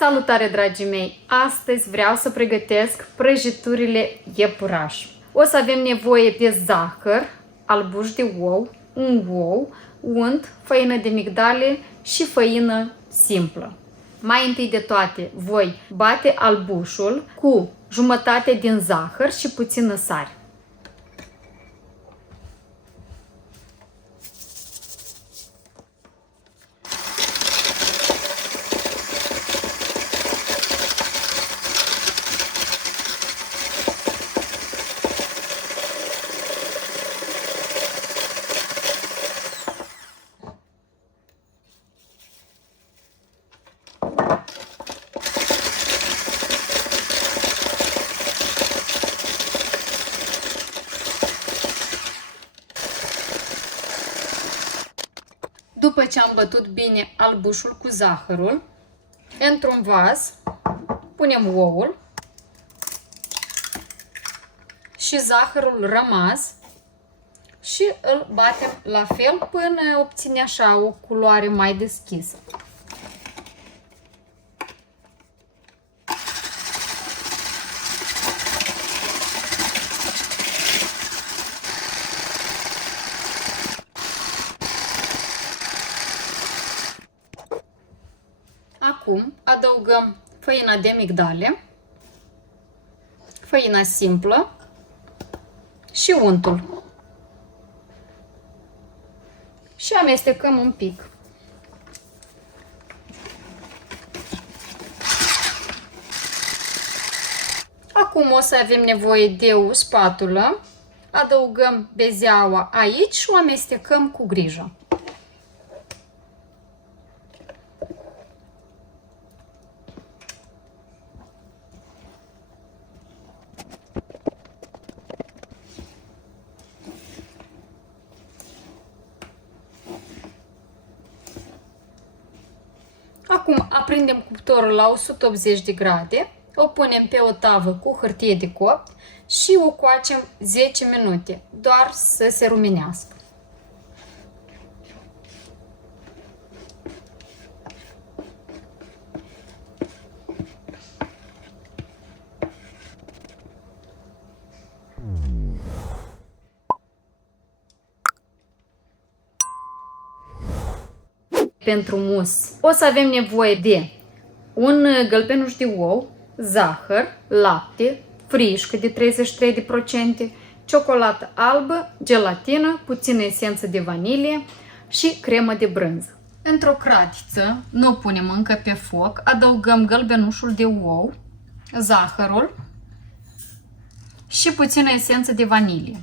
Salutare, dragii mei! Astăzi vreau să pregătesc prăjiturile iepuraș. O să avem nevoie de zahăr, albuș de ou, un ou, unt, făină de migdale și făină simplă. Mai întâi de toate, voi bate albușul cu jumătate din zahăr și puțină sare. După ce am bătut bine albușul cu zahărul, într-un vas punem oul și zahărul rămas și îl batem la fel până obține așa o culoare mai deschisă. Acum adăugăm făina de migdale, făina simplă și untul. Și amestecăm un pic. Acum o să avem nevoie de o spatulă. Adăugăm bezeaua aici și o amestecăm cu grijă. Acum aprindem cuptorul la 180 de grade, o punem pe o tavă cu hârtie de copt și o coacem 10 minute, doar să se rumenească. Pentru mus o să avem nevoie de un gălbenuș de ou, zahăr, lapte, frișcă de 33%, ciocolată albă, gelatină, puțină esență de vanilie și cremă de brânză. Într-o cratiță, nu o punem încă pe foc, adăugăm gălbenușul de ou, zahărul și puțină esență de vanilie.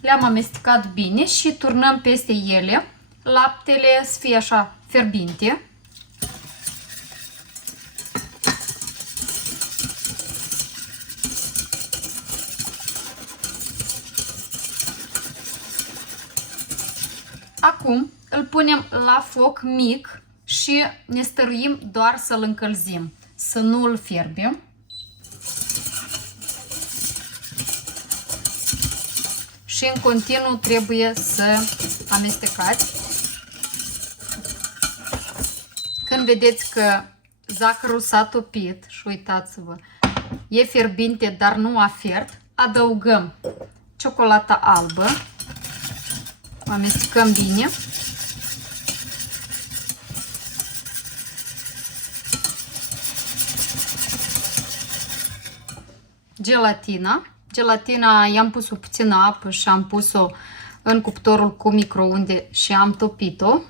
Le-am amestecat bine și turnăm peste ele laptele să fie așa fierbinte. Acum îl punem la foc mic și ne stăruim doar să-l încălzim, să nu îl fierbem. Și în continuu trebuie să amestecați. Când vedeți că zahărul s-a topit și uitați-vă, e fierbinte, dar nu a fiert, adăugăm ciocolata albă, amestecăm bine. Gelatina. Gelatina i-am pus o puțină apă și am pus-o în cuptorul cu microunde și am topit-o.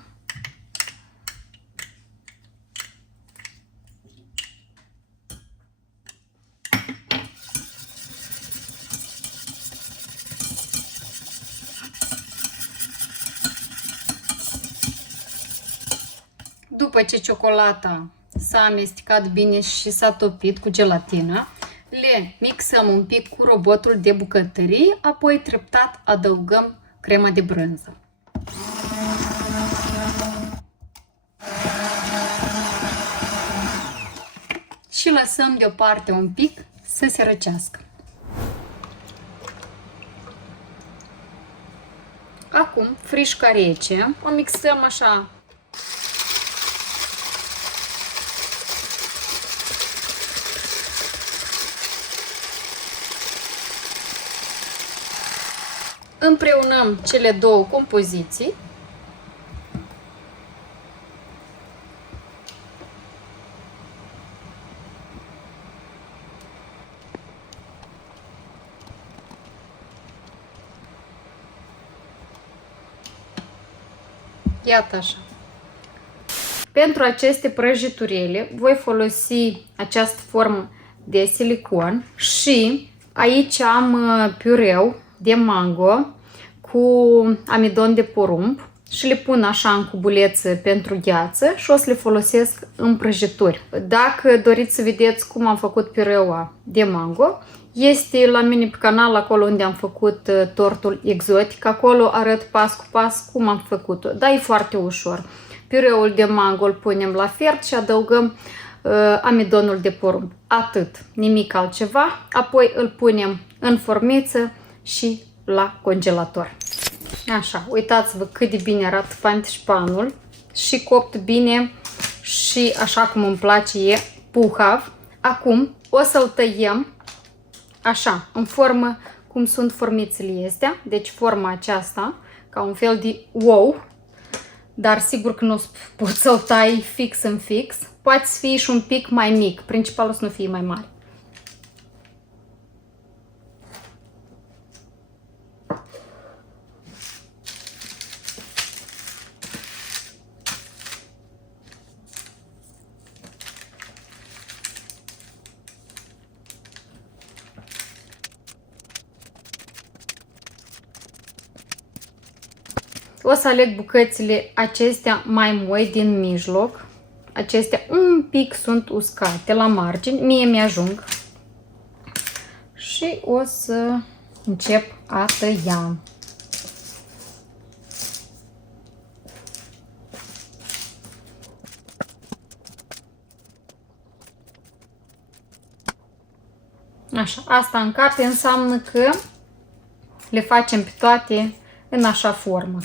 După ce ciocolata s-a amestecat bine și s-a topit cu gelatina, le mixăm un pic cu robotul de bucătărie, apoi treptat adăugăm crema de brânză. Și lăsăm deoparte un pic să se răcească. Acum, frișca rece, o mixăm așa împreunăm cele două compoziții. Iată așa. Pentru aceste prăjiturele voi folosi această formă de silicon și aici am piureu de mango cu amidon de porumb și le pun așa în cubulețe pentru gheață și o să le folosesc în prăjituri. Dacă doriți să vedeți cum am făcut piureua de mango, este la mine pe canal, acolo unde am făcut tortul exotic. Acolo arăt pas cu pas cum am făcut-o. Dar e foarte ușor. Piureul de mango îl punem la fiert și adăugăm amidonul de porumb. Atât, nimic altceva. Apoi îl punem în formiță și la congelator. Așa, uitați-vă cât de bine arată pantișpanul și copt bine și așa cum îmi place e puhav. Acum o să-l tăiem așa, în formă cum sunt formițele astea, deci forma aceasta, ca un fel de ou, dar sigur că nu poți să-l tai fix în fix, poate să fie și un pic mai mic, principalul să nu fie mai mare. O să aleg bucățile acestea mai moi din mijloc. Acestea un pic sunt uscate la margini, mie mi-ajung. Și o să încep a tăia. Așa, asta în cap înseamnă că le facem pe toate în așa formă.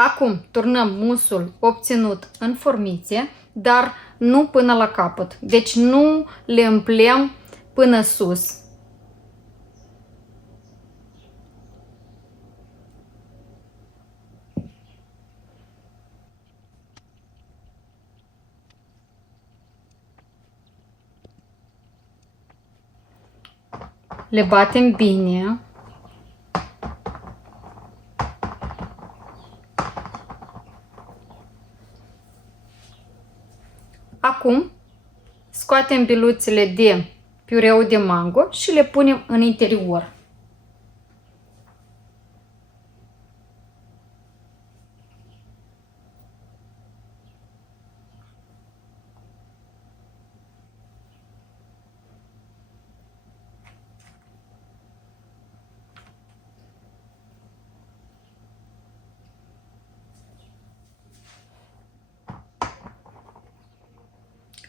Acum turnăm musul obținut în formiție, dar nu până la capăt. Deci nu le împlem până sus. Le batem bine. Acum scoatem biluțele de piureu de mango și le punem în interior.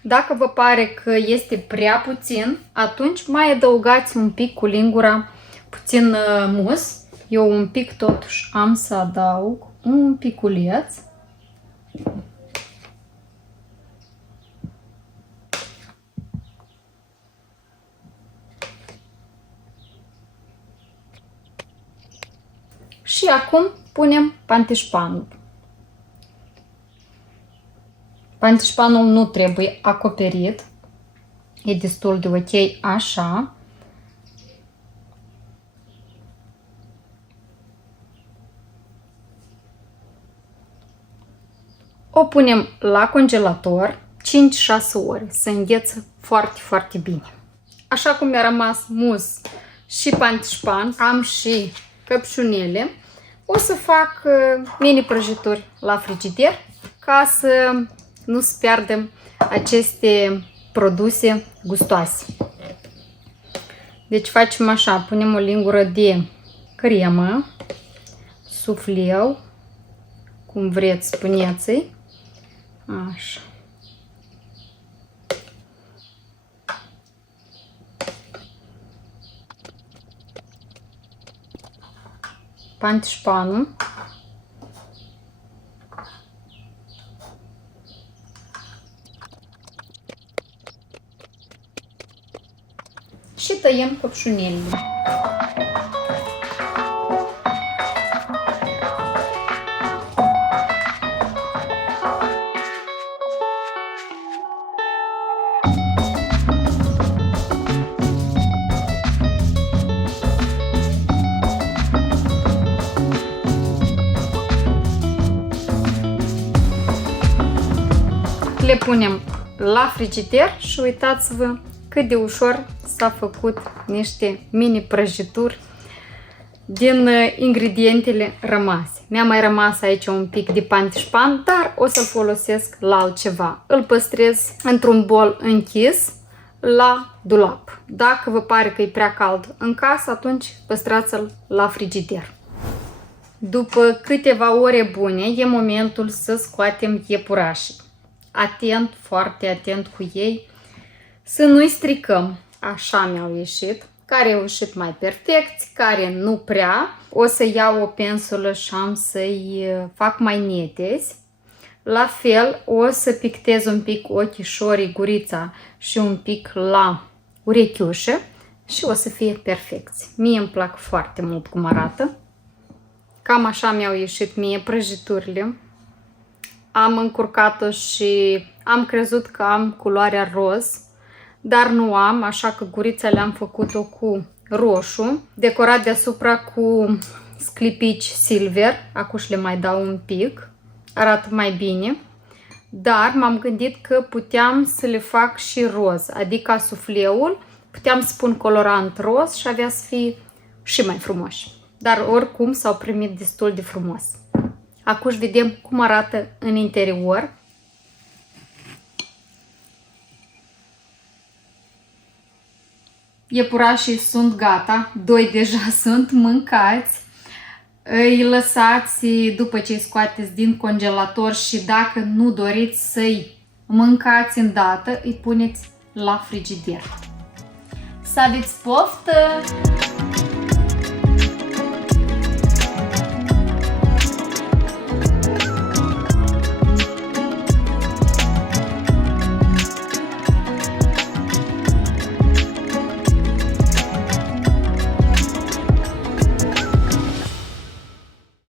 Dacă vă pare că este prea puțin, atunci mai adăugați un pic cu lingura puțin mus. Eu un pic totuși am să adaug un piculeț. Și acum punem pantișpanul. Pantișpanul nu trebuie acoperit. E destul de ok așa. O punem la congelator 5-6 ore să îngheță foarte, foarte bine. Așa cum mi-a rămas mus și pantișpan, am și căpșunele. O să fac mini prăjituri la frigider ca să nu se pierdem aceste produse gustoase. Deci facem așa, punem o lingură de cremă, sufleu, cum vreți spuneți-i. Așa. pantișpanul. Și tăiem căpșunelele. Le punem la frigider și uitați-vă cât de ușor s-a făcut niște mini prăjituri din ingredientele rămase. Mi-a mai rămas aici un pic de pantișpan, dar o să-l folosesc la altceva. Îl păstrez într-un bol închis la dulap. Dacă vă pare că e prea cald în casă, atunci păstrați-l la frigider. După câteva ore bune, e momentul să scoatem iepurașii. Atent, foarte atent cu ei, să nu-i stricăm. Așa mi-au ieșit. Care au ieșit mai perfecți, care nu prea. O să iau o pensulă și am să-i fac mai netezi. La fel, o să pictez un pic ochișorii, gurița și un pic la urechiușă și o să fie perfecți. Mie îmi plac foarte mult cum arată. Cam așa mi-au ieșit mie prăjiturile. Am încurcat-o și am crezut că am culoarea roz, dar nu am, așa că gurița le-am făcut-o cu roșu, decorat deasupra cu sclipici silver, acum le mai dau un pic, arată mai bine, dar m-am gândit că puteam să le fac și roz, adică sufleul, puteam să pun colorant roz și avea să fie și mai frumoși, dar oricum s-au primit destul de frumos. Acum vedem cum arată în interior. Iepurașii sunt gata, 2 deja sunt mâncați. Îi lăsați după ce îi scoateți din congelator și dacă nu doriți să-i mâncați îndată, îi puneți la frigider. Să aveți poftă!